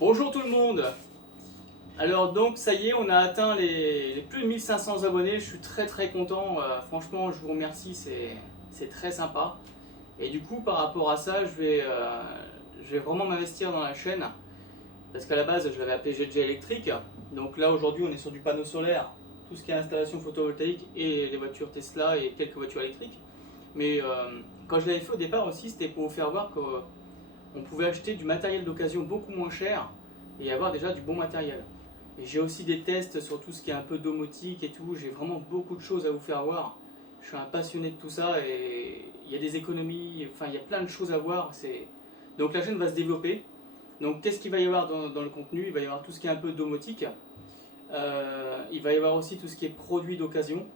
Bonjour tout le monde. Alors donc ça y est, on a atteint les plus de 1500 abonnés, je suis très content, franchement je vous remercie, c'est très sympa. Et du coup par rapport à ça, je vais vraiment m'investir dans la chaîne, parce qu'à la base je l'avais appelé GG électrique, donc là aujourd'hui on est sur du panneau solaire, tout ce qui est installation photovoltaïque et les voitures Tesla et quelques voitures électriques. Mais quand je l'avais fait au départ aussi, c'était pour vous faire voir qu'on pouvait acheter du matériel d'occasion beaucoup moins cher et avoir déjà du bon matériel. Et j'ai aussi des tests sur tout ce qui est un peu domotique et tout. J'ai vraiment beaucoup de choses à vous faire voir. Je suis un passionné de tout ça et il y a des économies, enfin il y a plein de choses à voir. Donc la chaîne va se développer. Donc qu'est-ce qu'il va y avoir dans le contenu? Il va y avoir tout ce qui est un peu domotique. Il va y avoir aussi tout ce qui est produits d'occasion.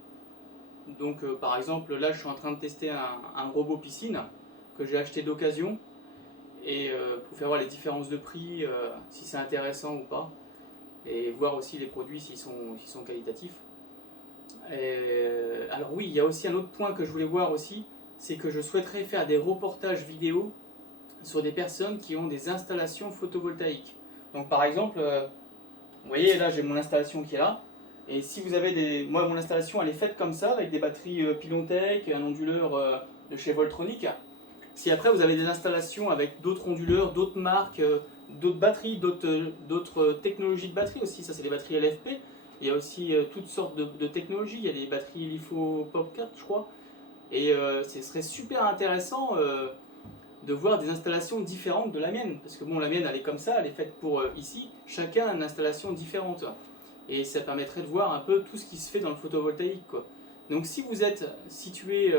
Donc par exemple là je suis en train de tester un robot piscine que j'ai acheté d'occasion et pour faire voir les différences de prix, si c'est intéressant ou pas et voir aussi les produits s'ils sont qualitatifs. Alors oui, il y a aussi un autre point que je voulais voir aussi, c'est que je souhaiterais faire des reportages vidéo sur des personnes qui ont des installations photovoltaïques. Donc par exemple, vous voyez là j'ai mon installation qui est là, et si vous avez des... Moi mon installation elle est faite comme ça, avec des batteries Pilontech, un onduleur de chez Voltronic. Si après vous avez des installations avec d'autres onduleurs, d'autres marques, d'autres batteries, d'autres technologies de batteries aussi, ça c'est les batteries LFP. Il y a aussi toutes sortes de technologies, il y a des batteries LiFo Pop 4 je crois. Et ce serait super intéressant de voir des installations différentes de la mienne. Parce que bon, la mienne elle est comme ça, elle est faite pour ici, chacun a une installation différente. Et ça permettrait de voir un peu tout ce qui se fait dans le photovoltaïque, quoi. Donc si vous êtes situé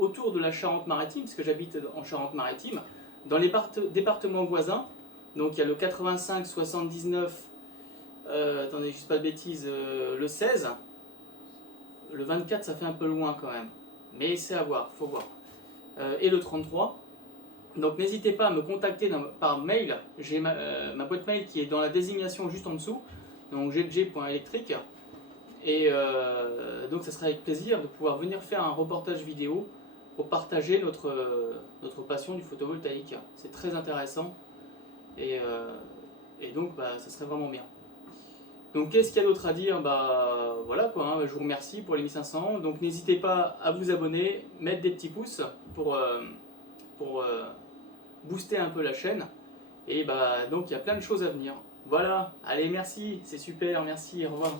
autour de la Charente-Maritime, parce que j'habite en Charente-Maritime, dans les départements voisins, donc il y a le 85, 79, attendez, je ne dis pas de bêtises, le 16, le 24 ça fait un peu loin quand même, mais c'est à voir, faut voir, et le 33. Donc n'hésitez pas à me contacter par mail, j'ai ma boîte mail qui est dans la désignation juste en dessous, donc gg.electric. Et donc ça sera avec plaisir de pouvoir venir faire un reportage vidéo pour partager notre passion du photovoltaïque. C'est très intéressant et, et donc bah, ça serait vraiment bien. Donc qu'est-ce qu'il y a d'autre à dire? Bah voilà quoi, hein, je vous remercie pour les 1500. Donc n'hésitez pas à vous abonner, mettre des petits pouces pour booster un peu la chaîne. Et bah donc il y a plein de choses à venir. Voilà, allez merci, c'est super, merci, au revoir.